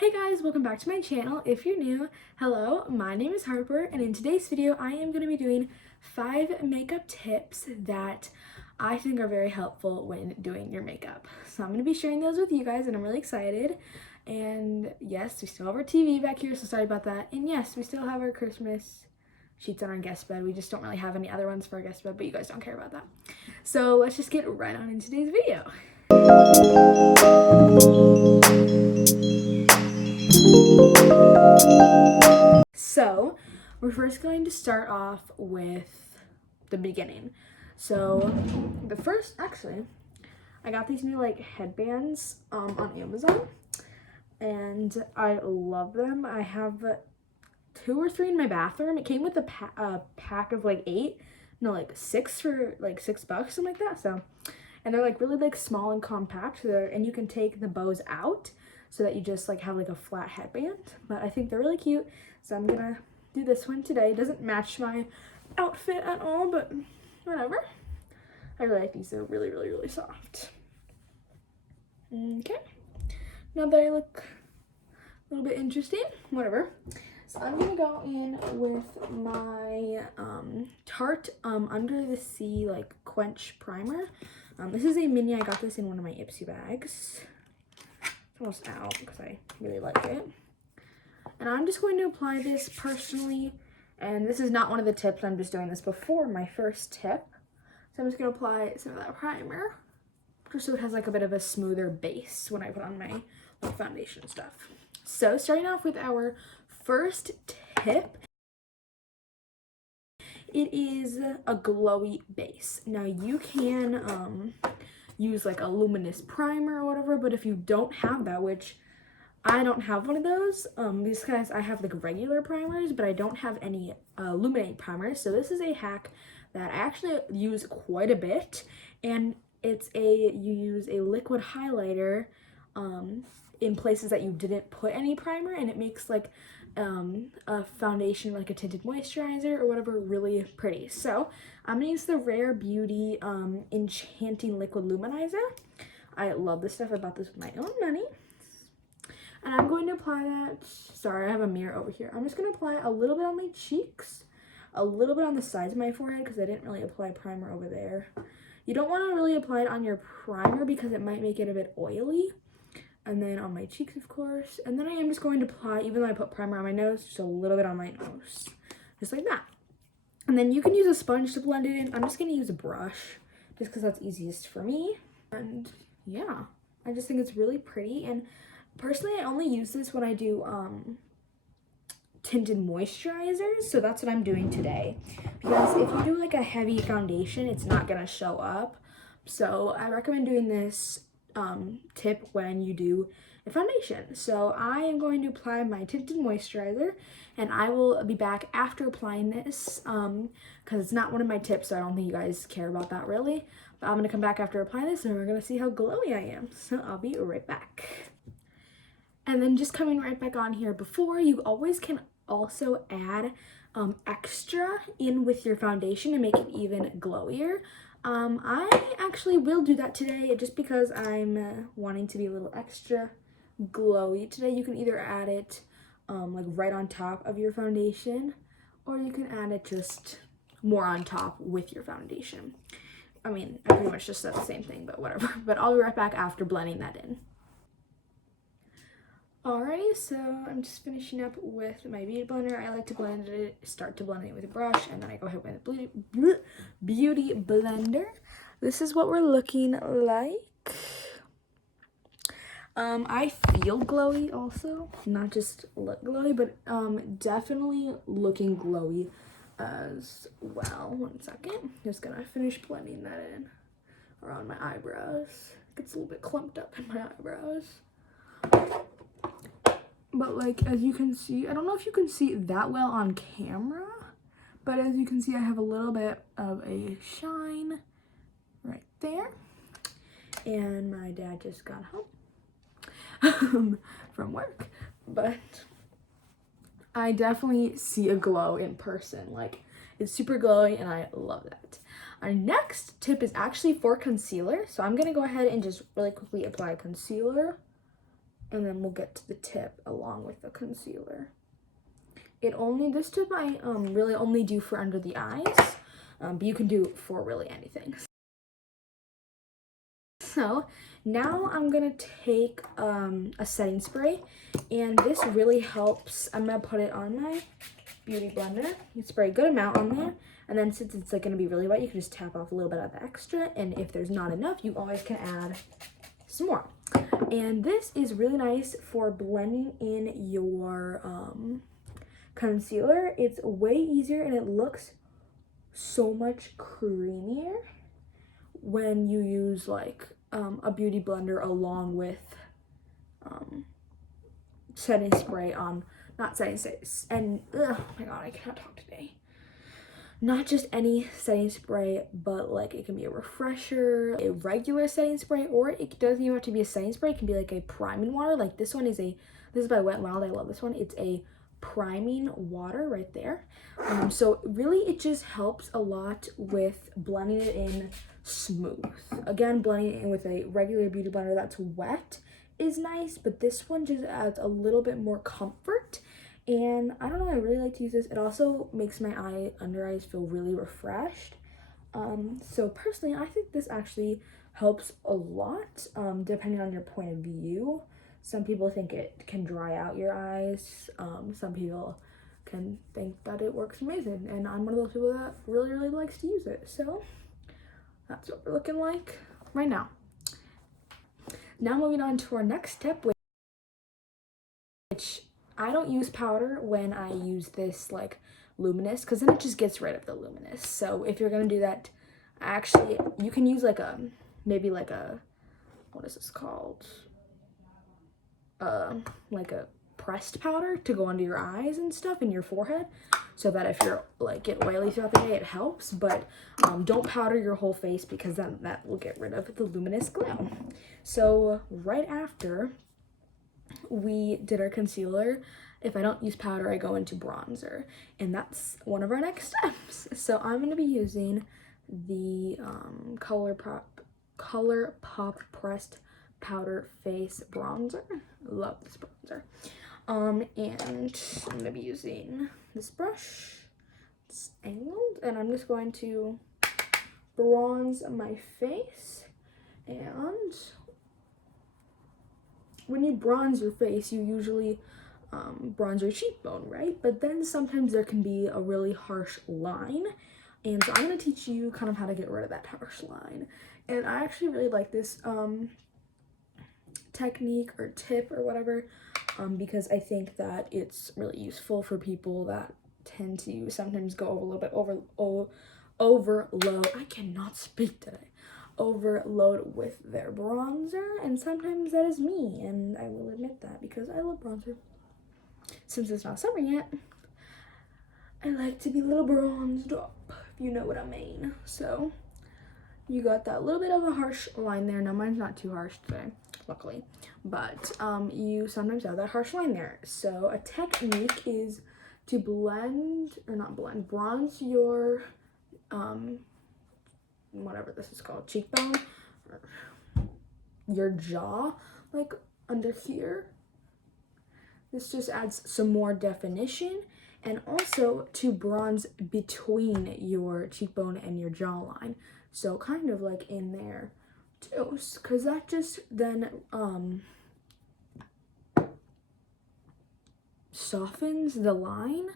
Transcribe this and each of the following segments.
Hey guys, welcome back to my channel. If you're new, hello, my name is Harper, and in today's video I am going to be doing 5 makeup tips that I think are very helpful when doing your makeup. So I'm going to be sharing those with you guys and I'm really excited. And yes, we still have our TV back here, so sorry about that. And yes, we still have our Christmas sheets on our guest bed. We just don't really have any other ones for our guest bed, but you guys don't care about that. So let's just get right on into today's video. So we're first going to start off with the beginning. So the first, actually, I got these new like headbands on Amazon and I love them. I have 2 or 3 in my bathroom. It came with a pack of like 8, no, like 6 for like $6, something like that. So, and they're like really like small and compact, and you can take the bows out so that you just like have like a flat headband. But I think they're really cute, so I'm gonna do this one today. It doesn't match my outfit at all, but whatever. I really like these. They're really, really, really soft. Okay, now that I look a little bit interesting, whatever. So I'm gonna go in with my Tarte Under the Sea like Quench Primer. This is a mini. I got this in one of my Ipsy bags. It's almost out because I really like it. And I'm just going to apply this personally. And this is not one of the tips. I'm just doing this before my first tip. So I'm just gonna apply some of that primer, just so it has like a bit of a smoother base when I put on my like, foundation stuff. So starting off with our first tip, it is a glowy base. Now you can use like a luminous primer or whatever, but if you don't have that, which I don't have one of those, these guys, I have like regular primers, but I don't have any illuminate primers. So this is a hack that I actually use quite a bit, and you use a liquid highlighter in places that you didn't put any primer, and it makes like a foundation, like a tinted moisturizer or whatever, really pretty. So I'm gonna use the Rare Beauty Enchanting Liquid Luminizer. I love this stuff. I bought this with my own money. And I'm going to apply that, sorry, I have a mirror over here. I'm just going to apply a little bit on my cheeks, a little bit on the sides of my forehead because I didn't really apply primer over there. You don't want to really apply it on your primer because it might make it a bit oily. And then on my cheeks, of course. And then I am just going to apply, even though I put primer on my nose, just a little bit on my nose. Just like that. And then you can use a sponge to blend it in. I'm just going to use a brush just because that's easiest for me. And yeah, I just think it's really pretty. And personally, I only use this when I do tinted moisturizers, so that's what I'm doing today. Because if you do like a heavy foundation, it's not gonna show up. So I recommend doing this tip when you do a foundation. So I am going to apply my tinted moisturizer, and I will be back after applying this because it's not one of my tips, so I don't think you guys care about that really. But I'm gonna come back after applying this, and we're gonna see how glowy I am. So I'll be right back. And then just coming right back on here, before, you always can also add extra in with your foundation to make it even glowier. I actually will do that today just because I'm wanting to be a little extra glowy today. You can either add it like right on top of your foundation, or you can add it just more on top with your foundation. I mean, I pretty much just said the same thing, but whatever. But I'll be right back after blending that in. Alrighty, so I'm just finishing up with my beauty blender. I like to start to blend it with a brush, and then I go ahead with a beauty blender. This is what we're looking like. I feel glowy also, not just look glowy, but definitely looking glowy as well. 1 second, just gonna finish blending that in around my eyebrows. It gets a little bit clumped up in my eyebrows. But like, as you can see, I don't know if you can see that well on camera, but as you can see, I have a little bit of a shine right there. And my dad just got home from work, but I definitely see a glow in person. Like, it's super glowy and I love that. Our next tip is actually for concealer. So I'm gonna go ahead and just really quickly apply concealer and then we'll get to the tip along with the concealer. This tip I really only do for under the eyes, but you can do it for really anything. So now I'm gonna take a setting spray, and this really helps. I'm gonna put it on my beauty blender. You spray a good amount on there, and then since it's like gonna be really wet, you can just tap off a little bit of the extra, and if there's not enough, you always can add some more. And this is really nice for blending in your concealer. It's way easier and it looks so much creamier when you use like a beauty blender along with setting spray on, not setting spray, and oh my god, I cannot talk today. Not just any setting spray, but like it can be a refresher, a regular setting spray, or it doesn't even have to be a setting spray. It can be like a priming water. Like this one is this is by Wet n Wild. I love this one. It's a priming water right there. So really it just helps a lot with blending it in smooth. Again, blending it in with a regular beauty blender that's wet is nice, but this one just adds a little bit more comfort. And I don't know, I really like to use this. It also makes my under eyes feel really refreshed. So personally, I think this actually helps a lot, depending on your point of view. Some people think it can dry out your eyes. Some people can think that it works amazing. And I'm one of those people that really, really likes to use it. So that's what we're looking like right now. Now moving on to our next step, which I don't use powder when I use this like luminous, because then it just gets rid of the luminous. So if you're gonna do that, actually you can use like maybe like a, what is this called, like a pressed powder to go under your eyes and stuff in your forehead, so that if you're like get oily throughout the day, it helps. But don't powder your whole face, because then that will get rid of the luminous glow. So right after we did our concealer, if I don't use powder, I go into bronzer, and that's one of our next steps. So I'm going to be using the ColourPop Pressed Powder Face Bronzer. Love this bronzer. And I'm going to be using this brush. It's angled, and I'm just going to bronze my face. And when you bronze your face, you usually bronze your cheekbone, right? But then sometimes there can be a really harsh line, and so I'm going to teach you kind of how to get rid of that harsh line. And I actually really like this technique or tip or whatever, because I think that it's really useful for people that tend to sometimes go a little bit overload. I cannot speak today. Overload with their bronzer, and sometimes that is me, and I will admit that, because I love bronzer. Since it's not summer yet, I like to be a little bronzed up, if you know what I mean. So you got that little bit of a harsh line there. Now mine's not too harsh today, luckily, but you sometimes have that harsh line there. So a technique is to bronze your whatever this is called, cheekbone, or your jaw, like under here. This just adds some more definition, and also to bronze between your cheekbone and your jawline. So kind of like in there too, because that just then softens the line.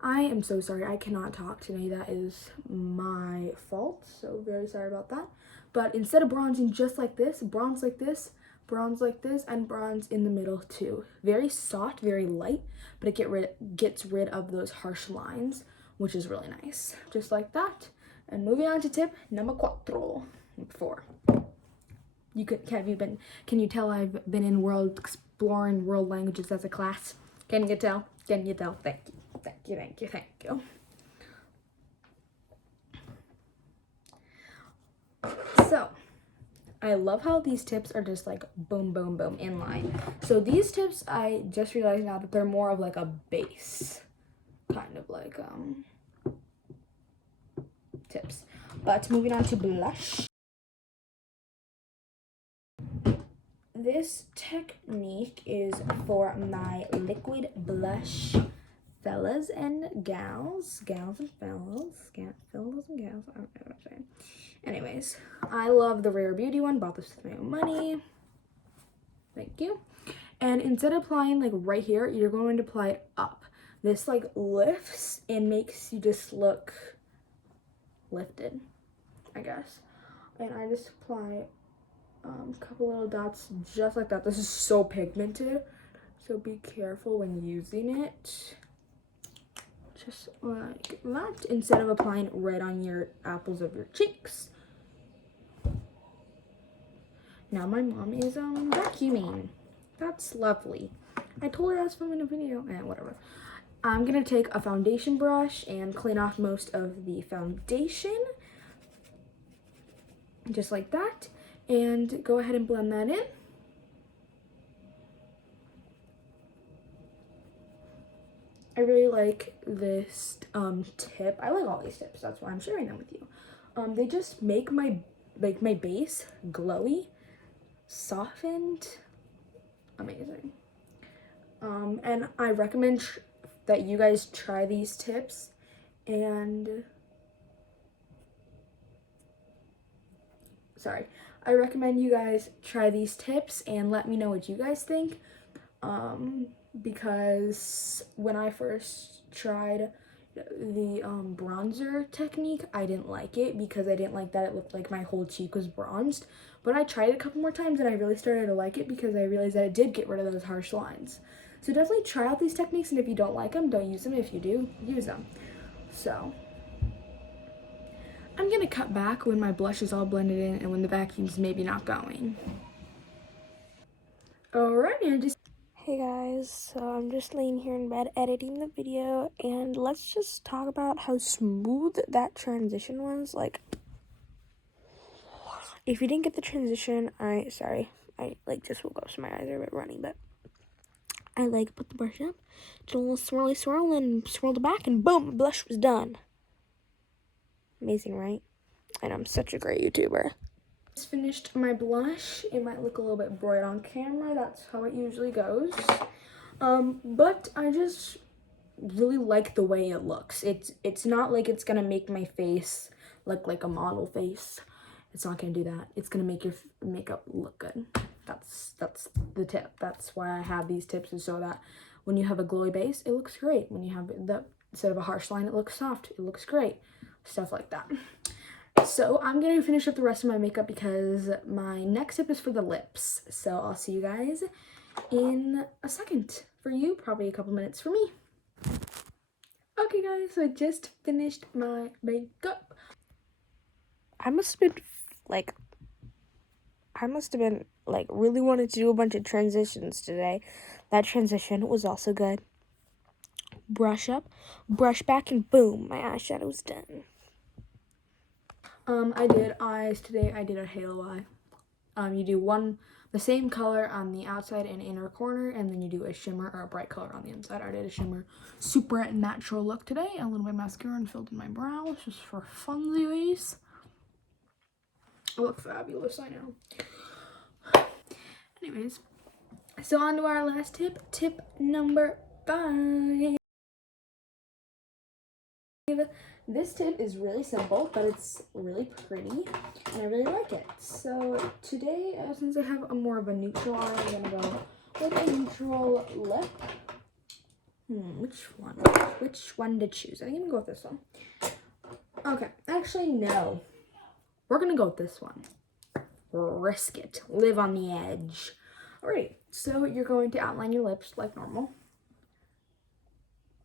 I am so sorry, I cannot talk today. That is my fault, so very sorry about that. But instead of bronzing just like this, bronze like this, bronze like this, and bronze in the middle too. Very soft, very light, but it gets rid of those harsh lines, which is really nice. Just like that. And moving on to tip number 4. Can you tell I've been in exploring world languages as a class? Can you tell? Can you tell? Thank you. Thank you, thank you, thank you. So, I love how these tips are just like boom, boom, boom in line. So these tips, I just realized now that they're more of like a base, kind of like tips. But moving on to blush. this technique is for my liquid blush fellas and gals. Gals and fellas. Fellas and gals. I don't know what I'm saying. Anyways, I love the Rare Beauty one. Bought this with my own money. Thank you. And instead of applying like right here, you're going to apply it up. This like lifts and makes you just look lifted, I guess. And I just apply a couple little dots just like that. This is so pigmented, so be careful when using it. Just like that, instead of applying it right on your apples of your cheeks. Now my mom is vacuuming. That's lovely. I told her I was filming a video, and whatever. I'm gonna take a foundation brush and clean off most of the foundation, just like that, and go ahead and blend that in. I really like this tip. I like all these tips, that's why I'm sharing them with you. They just make my base glowy, softened, amazing. And I recommend that you guys try these tips, and I recommend you guys try these tips and let me know what you guys think. Because when I first tried the bronzer technique, I didn't like it because I didn't like that it looked like my whole cheek was bronzed. But I tried it a couple more times and I really started to like it because I realized that it did get rid of those harsh lines. So definitely try out these techniques, and if you don't like them, don't use them. If you do, use them. So I'm gonna cut back when my blush is all blended in and when the vacuum's maybe not going. Alrighty, Hey guys, so I'm just laying here in bed editing the video, and let's just talk about how smooth that transition was. Like, if you didn't get the transition, I like just woke up so my eyes are a bit runny, but I like put the brush up, did a little swirly swirl, and swirled it back, and boom, blush was done. Amazing, right? And I'm such a great YouTuber. Just finished my blush. It might look a little bit bright on camera. That's how it usually goes. But I just really like the way it looks. It's not like it's gonna make my face look like a model face. It's not gonna do that. It's gonna make your makeup look good. That's the tip. That's why I have these tips, is so that when you have a glowy base, it looks great. When you have instead of a harsh line, it looks soft. It looks great. Stuff like that. So I'm gonna finish up the rest of my makeup because my next tip is for the lips. So I'll see you guys in a second. For you, probably a couple minutes for me. Okay guys, so I just finished my makeup. I must have been really wanted to do a bunch of transitions today. That transition was also good. Brush up, brush back, and boom, my eyeshadow's done. I did eyes today. I did a halo eye. You do the same color on the outside and inner corner, and then you do a shimmer or a bright color on the inside. I did a shimmer, super natural look today. A little bit of mascara and filled in my brows just for funsies. I look fabulous, I know. Anyways, so on to our last tip. Tip number 5. This tip is really simple, but it's really pretty, and I really like it. So today, since I have more of a neutral eye, I'm gonna go with a neutral lip. Which one to choose? I think I'm gonna go with this one. Okay, actually no. We're gonna go with this one. Risk it. Live on the edge. Alright, so you're going to outline your lips like normal.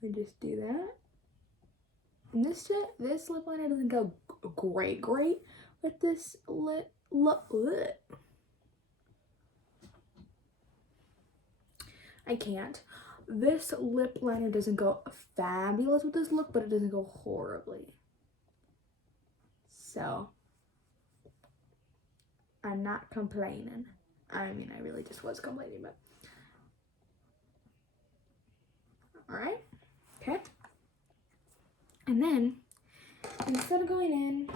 We just do that. And this lip liner doesn't go great with this lip. I can't. This lip liner doesn't go fabulous with this look, but it doesn't go horribly. So, I'm not complaining. I mean, I really just was complaining, but. Alright. Okay. And then, instead of going in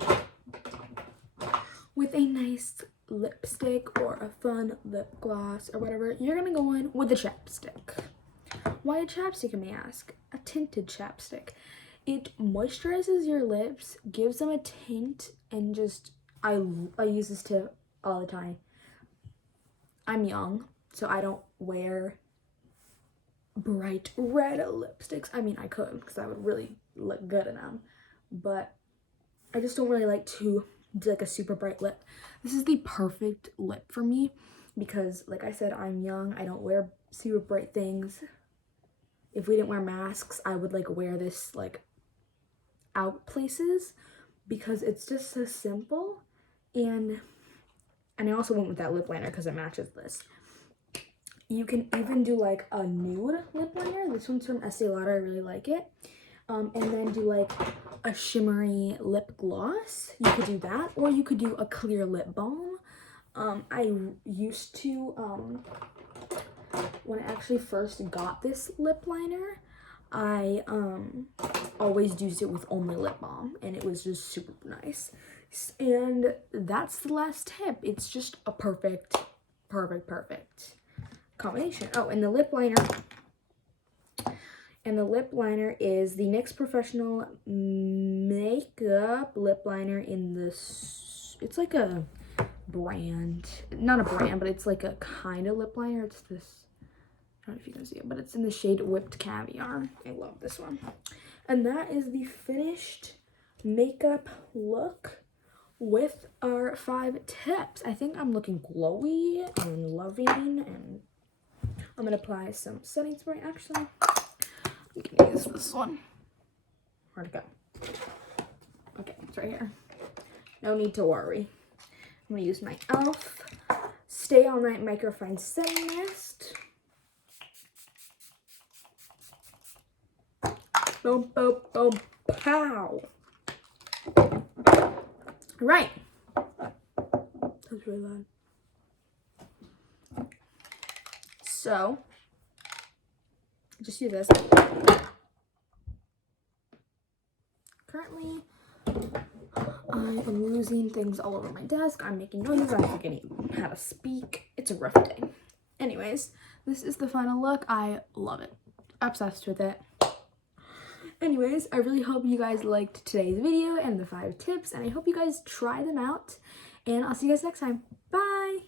with a nice lipstick or a fun lip gloss or whatever, you're gonna go in with a chapstick. Why a chapstick, you may ask? A tinted chapstick. It moisturizes your lips, gives them a tint, and just, I use this tip all the time. I'm young, so I don't wear bright red lipsticks. I mean, I could, because I would really look good in them, but I just don't really like to do like a super bright lip. This is the perfect lip for me because, like I said, I'm young. I don't wear super bright things. If we didn't wear masks, I would like wear this like out places because it's just so simple. And I also went with that lip liner because it matches this. You can even do like a nude lip liner. This one's from Estee Lauder. I really like it. And then do like a shimmery lip gloss. You could do that, or you could do a clear lip balm. I used to, when I actually first got this lip liner, I always used it with only lip balm, and it was just super nice. And that's the last tip. It's just a perfect combination. Oh, and the lip liner is the NYX Professional Makeup Lip Liner in this, it's like a brand, not a brand, but it's like a kind of lip liner. It's this, I don't know if you can see it, but it's in the shade Whipped Caviar. I love this one. And that is the finished makeup look with our 5 tips. I think I'm looking glowy and loving, and I'm gonna apply some setting spray. Actually, I'm gonna use this one. Where'd it go? Okay, it's right here. No need to worry. I'm gonna use my e.l.f. Stay All Night Microfine Setting Mist. Boom, boom, boom, pow. Right. That's really loud. So, just do this. Currently, I am losing things all over my desk. I'm making noises. I'm forgetting how to speak. It's a rough day. Anyways, this is the final look. I love it. Obsessed with it. Anyways, I really hope you guys liked today's video and the 5 tips, and I hope you guys try them out, and I'll see you guys next time. Bye!